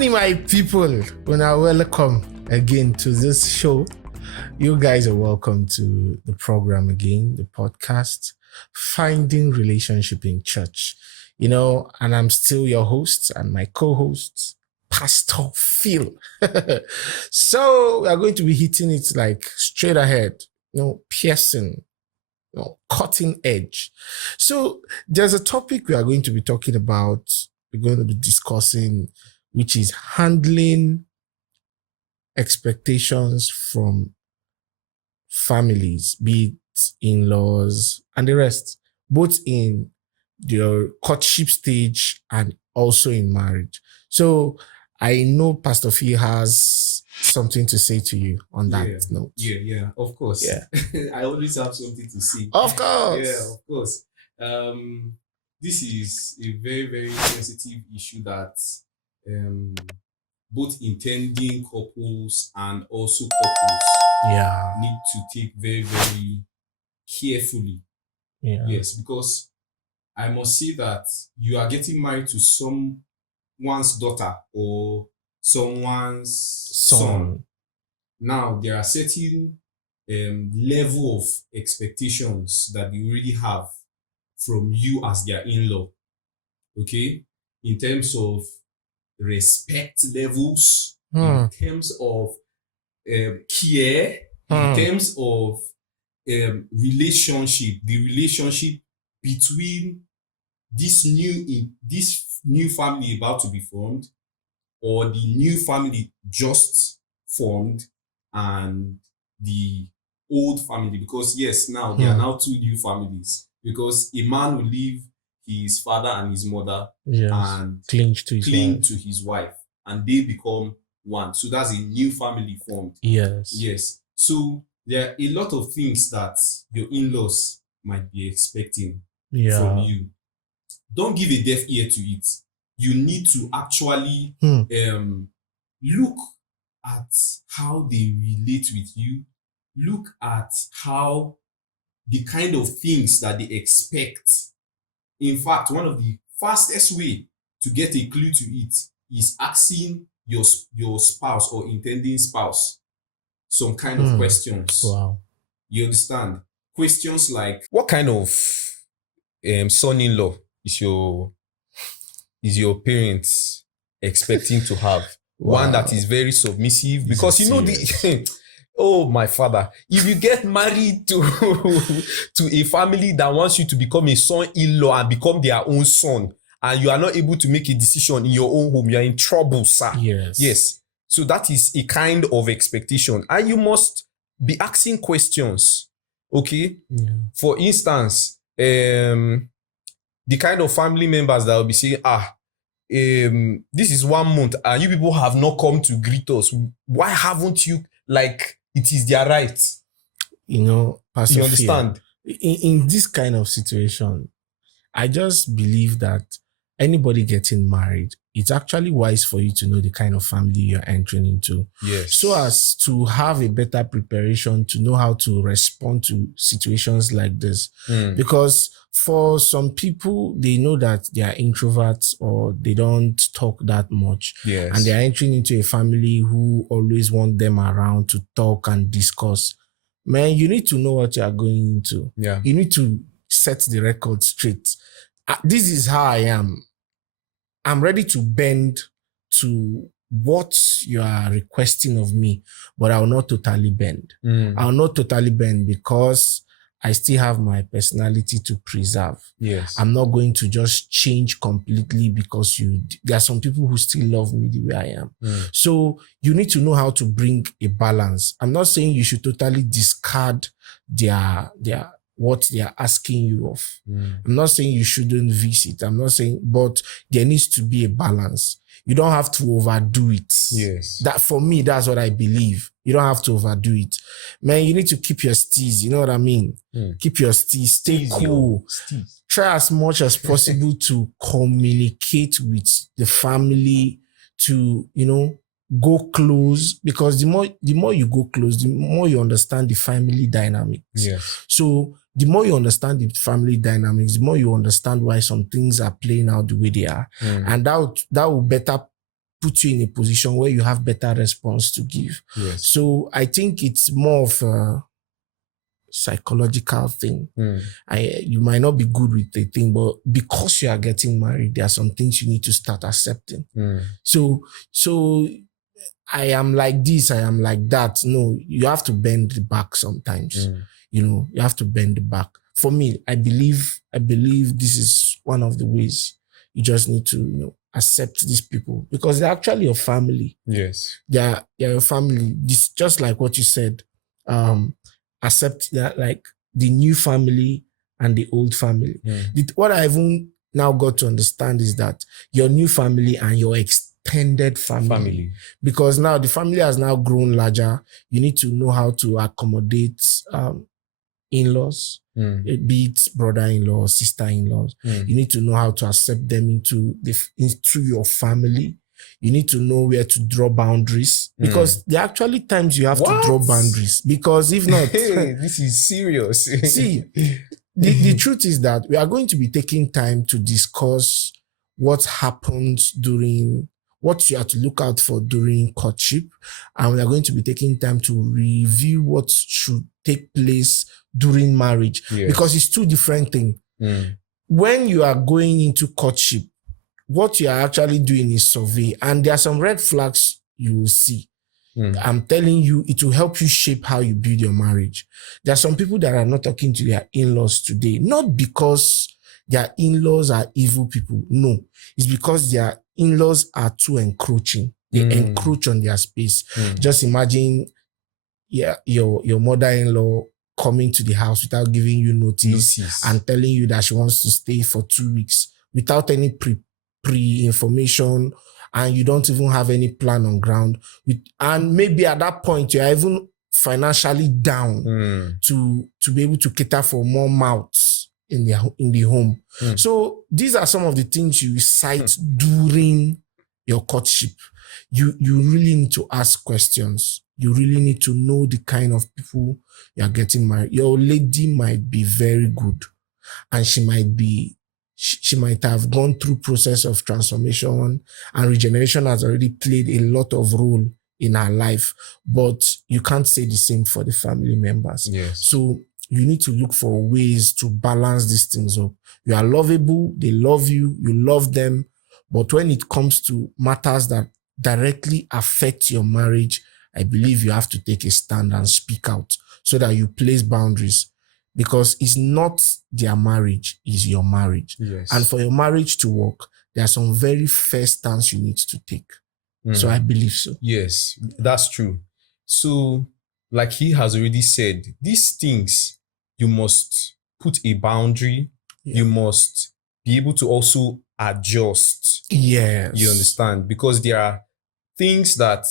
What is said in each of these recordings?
morning, my people. When I welcome again to this show, you guys are welcome to the program again, the podcast, Finding Relationship in Church. And I'm still your host and my co-host, Pastor Phil. So we are going to be hitting it like straight ahead, piercing, cutting edge. So there's a topic we are going to be talking about, we're going to be discussing, which is handling expectations from families, be it in-laws and the rest, both in your courtship stage and also in marriage. So I know Pastor Fee has something to say to you on that note. Yeah, of course. Yeah. I always have something to say. Of course. Yeah, of course. This is a very, very sensitive issue that both intending couples and also couples need to take very, very carefully. Yeah. Yes, because I must say that you are getting married to someone's daughter or someone's son. Now, there are certain level of expectations that they already have from you as their in-law, okay? In terms of respect levels, in terms of care, in terms of relationship, the relationship between this new family about to be formed or the new family just formed and the old family, because yes, now there are now two new families, because a man will leave his father and his mother and cling to his wife, and they become one. So that's a new family formed. Yes. So there are a lot of things that your in-laws might be expecting from you. Don't give a deaf ear to it. You need to actually look at how they relate with you. Look at how the kind of things that they expect. In fact, one of the fastest way to get a clue to it is asking your spouse or intending spouse some kind of questions. Wow. You understand? Questions like, what kind of son-in-law is your parents expecting to have? One that is very submissive, because oh my father, if you get married to a family that wants you to become a son-in-law and become their own son, and you are not able to make a decision in your own home, you are in trouble, sir. Yes. So that is a kind of expectation, and you must be asking questions. Okay. For instance, the kind of family members that will be saying, this is 1 month and you people have not come to greet us. Why haven't you? Like, it is their right. Pastor, you understand? In this kind of situation, I just believe that anybody getting married, it's actually wise for you to know the kind of family you're entering into. Yes. So as to have a better preparation to know how to respond to situations like this. Because for some people, they know that they are introverts or they don't talk that much. Yes. And they are entering into a family who always want them around to talk and discuss. Man, you need to know what you are going into. Yeah. You need to set the record straight. This is how I am. I'm ready to bend to what you are requesting of me, but I will not totally bend. I will not totally bend because I still have my personality to preserve. Yes. I'm not going to just change completely because there are some people who still love me the way I am. So you need to know how to bring a balance. I'm not saying you should totally discard their what they are asking you of. I'm not saying you shouldn't visit. I'm not saying, but there needs to be a balance. You don't have to overdo it. Yes. That, for me, that's what I believe. You don't have to overdo it. Man, you need to keep your steez. You know what I mean? Keep your steez. Stay cool. Try as much as possible to communicate with the family, to, go close, because the more you go close, the more you understand the family dynamics. Yes. So the more you understand the family dynamics, the more you understand why some things are playing out the way they are. And that will better put you in a position where you have better response to give. Yes. So I think it's more of a psychological thing. You might not be good with the thing, but because you are getting married, there are some things you need to start accepting. So I am like this, I am like that. No, you have to bend the back sometimes. You have to bend the back. For me, I believe this is one of the ways. You just need to, accept these people because they're actually your family. Yes. They're your family. This, just like what you said, accept that, like the new family and the old family. What I even now got to understand is that your new family and your extended family. Because now the family has now grown larger. You need to know how to accommodate in-laws, be it brother-in-law, sister-in-laws. You need to know how to accept them into your family. You need to know where to draw boundaries because there are actually times you have to draw boundaries because if not, hey, this is serious. See, the truth is that we are going to be taking time to discuss what happens during what you have to look out for during courtship, and we are going to be taking time to review what should take place during marriage because it's two different things. When you are going into courtship, what you are actually doing is survey, and there are some red flags you will see. I'm telling you, it will help you shape how you build your marriage. There are some people that are not talking to their in-laws today, not because their in-laws are evil people. No, it's because their in-laws are too encroaching. They encroach on their space. Just imagine your mother-in-law coming to the house without giving you notice and telling you that she wants to stay for 2 weeks without any pre-information, and you don't even have any plan on ground. And maybe at that point, you're even financially down to be able to cater for more mouths in the home. So these are some of the things you cite during your courtship. You really need to ask questions. You really need to know the kind of people you're getting married. Your lady might be very good, and she might have gone through process of transformation, and regeneration has already played a lot of role in her life, but you can't say the same for the family members. Yes. So you need to look for ways to balance these things up. You are lovable, they love you, you love them, but when it comes to matters that directly affect your marriage, I believe you have to take a stand and speak out so that you place boundaries. Because it's not their marriage, it's your marriage. Yes. And for your marriage to work, there are some very first stance you need to take. So I believe so. Yes, that's true. So, like he has already said, these things, you must put a boundary. You must be able to also adjust. Yes. You understand? Because there are things that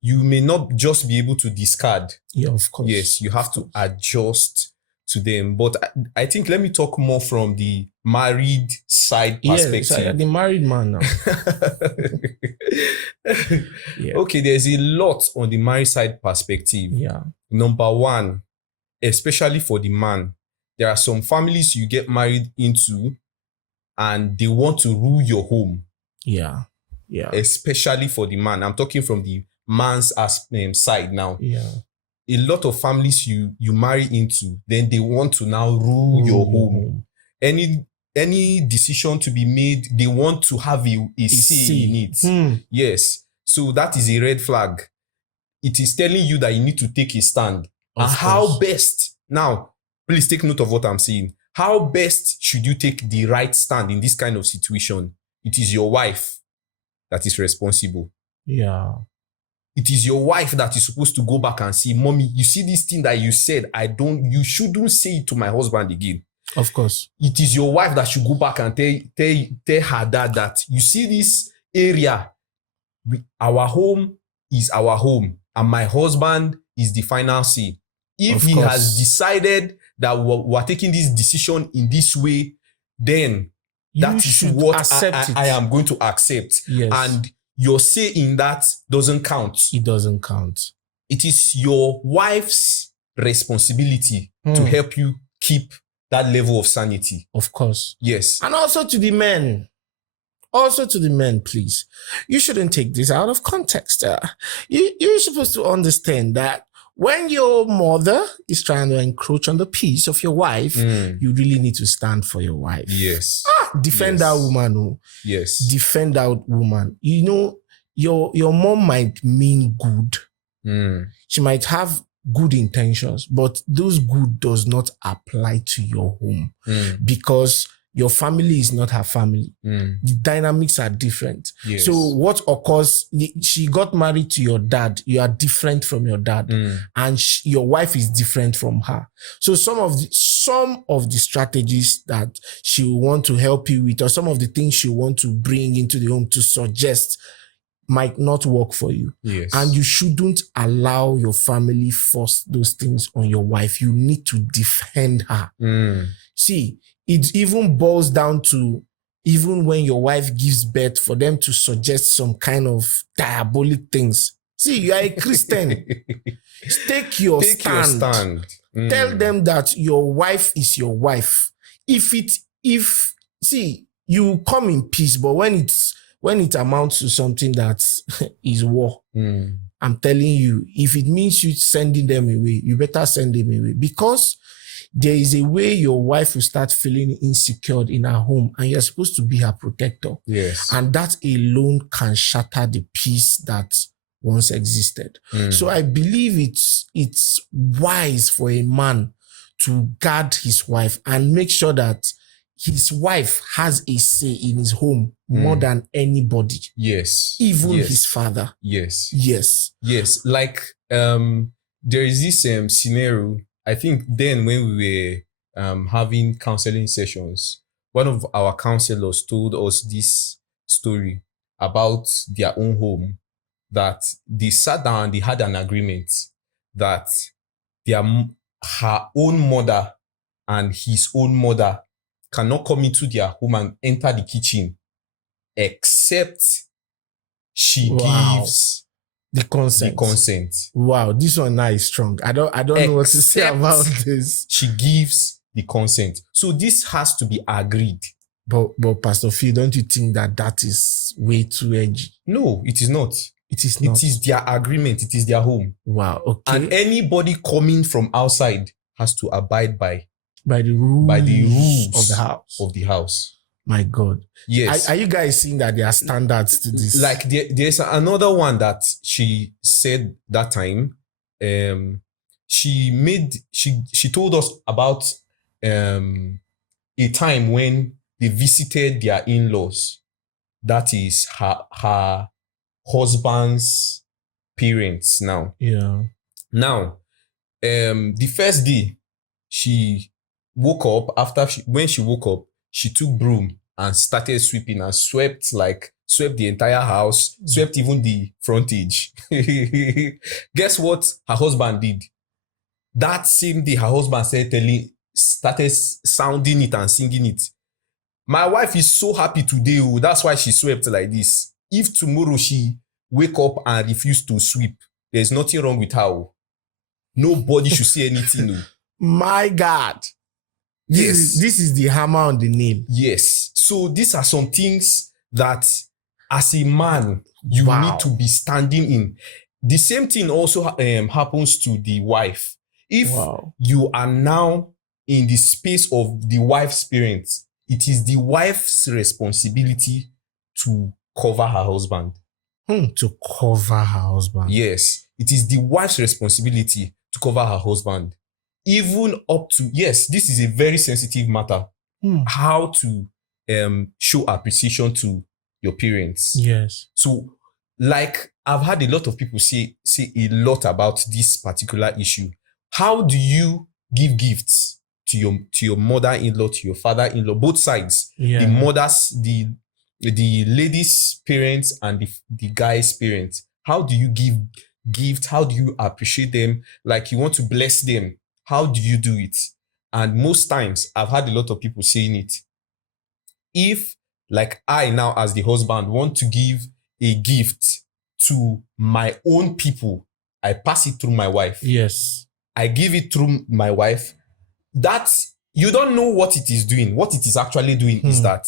you may not just be able to discard. Yeah, of course. Yes, you have to adjust to them. But I think let me talk more from the married side perspective. Yeah, the married man now. Okay, there's a lot on the married side perspective. Yeah. Number one, especially for the man, there are some families you get married into and they want to rule your home. Yeah. Especially for the man. I'm talking from the man's side now. Yeah. A lot of families you marry into, then they want to now rule your home. Any decision to be made, they want to have a say in it. Yes. So that is a red flag. It is telling you that you need to take a stand. And how best, now, please take note of what I'm saying. How best should you take the right stand in this kind of situation? It is your wife that is responsible. Yeah. It is your wife that is supposed to go back and say, Mommy, you see this thing that you said, you shouldn't say it to my husband again. Of course. It is your wife that should go back and tell her dad that you see this area, our home is our home, and my husband is the final say. If he has decided that we're taking this decision in this way, then that is what I am going to accept. Yes. And your say in that doesn't count. It doesn't count. It is your wife's responsibility to help you keep that level of sanity. Of course. Yes. And also to the men. Also to the men, please, you shouldn't take this out of context. You're supposed to understand that when your mother is trying to encroach on the peace of your wife, you really need to stand for your wife. Yes. Defend that woman. Oh. Yes. Defend that woman. You know, your mom might mean good. She might have good intentions, but those good does not apply to your home because your family is not her family. The dynamics are different. Yes. So what occurs, she got married to your dad. You are different from your dad and your wife is different from her. So some of the strategies that she will want to help you with, or some of the things she want to bring into the home to suggest, might not work for you. Yes. And you shouldn't allow your family force those things on your wife. You need to defend her. See, it even boils down to, even when your wife gives birth, for them to suggest some kind of diabolic things. See, you are a Christian. Take your stand. Tell them that your wife is your wife. See, you come in peace, but when it amounts to something that is war, I'm telling you, if it means you sending them away, you better send them away, because there is a way your wife will start feeling insecure in her home and you're supposed to be her protector. Yes. And that alone can shatter the peace that once existed. So I believe it's wise for a man to guard his wife and make sure that his wife has a say in his home more than anybody. Yes. Even his father. Yes. Yes. Yes. Like, there is this scenario, I think then when we were having counseling sessions, one of our counselors told us this story about their own home, that they sat down and they had an agreement that her own mother and his own mother cannot come into their home and enter the kitchen except she gives the consent. Wow, this one now is strong. I don't know what to say about this. She gives the consent. So this has to be agreed. But Pastor Phil, don't you think that is way too edgy? No, it is not. It is not. It is their agreement. It is their home. Wow. Okay. And anybody coming from outside has to abide by the rules of the house. My God. Yes. Are you guys seeing that there are standards to this? Like there's another one that she said that time. She told us about a time when they visited their in-laws. That is her husband's parents now. Yeah. Now, the first day she woke up, when she woke up, she took broom and started sweeping and swept the entire house, swept even the frontage. Guess what her husband did? That same day, her husband started sounding it and singing it. My wife is so happy today. Oh, that's why she swept like this. If tomorrow she wake up and refuse to sweep, there's nothing wrong with her. Oh. Nobody should say anything. Oh. My God. This is the hammer on the nail. Yes. So these are some things that as a man, you need to be standing in. The same thing also happens to the wife. If you are now in the space of the wife's parents, it is the wife's responsibility to cover her husband. To cover her husband. Yes. It is the wife's responsibility to cover her husband. Even up to, yes, this is a very sensitive matter. How to show appreciation to your parents. Yes. So, like, I've had a lot of people say a lot about this particular issue. How do you give gifts to your mother-in-law, to your father-in-law, both sides? Yeah. The mother's, the lady's parents and the guy's parents. How do you give gifts? How do you appreciate them? Like, you want to bless them. How do you do it? And most times, I've had a lot of people saying it. If, like, I now as the husband want to give a gift to my own people, I pass it through my wife. Yes. I give it through my wife. That, you don't know what it is doing. What it is actually doing is that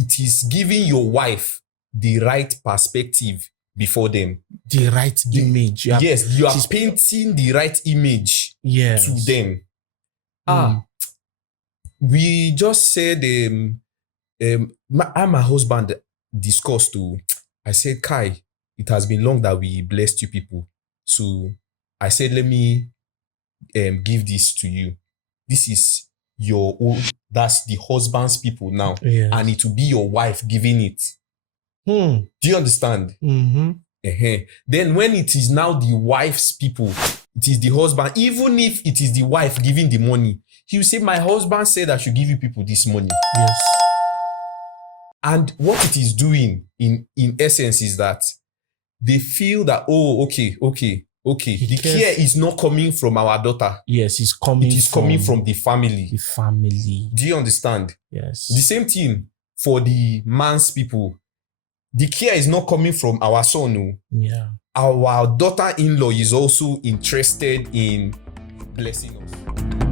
it is giving your wife the right perspective before them. The right image. Yes, you are painting the right image to them. We just said my husband discussed to. I said, Kai, it has been long that we blessed you people. So I said, let me give this to you. This is your own, that's the husband's people now. Yes. And it will be your wife giving it. Do you understand? Mm-hmm. Then when it is now the wife's people, it is the husband. Even if it is the wife giving the money, he will say, my husband said I should give you people this money. Yes. And what it is doing in essence is that they feel that, oh, okay. The care is not coming from our daughter. Yes, it is coming from the family. The family. Do you understand? Yes. The same thing for the man's people. The care is not coming from our son. No. Yeah. Our daughter-in-law is also interested in blessing us.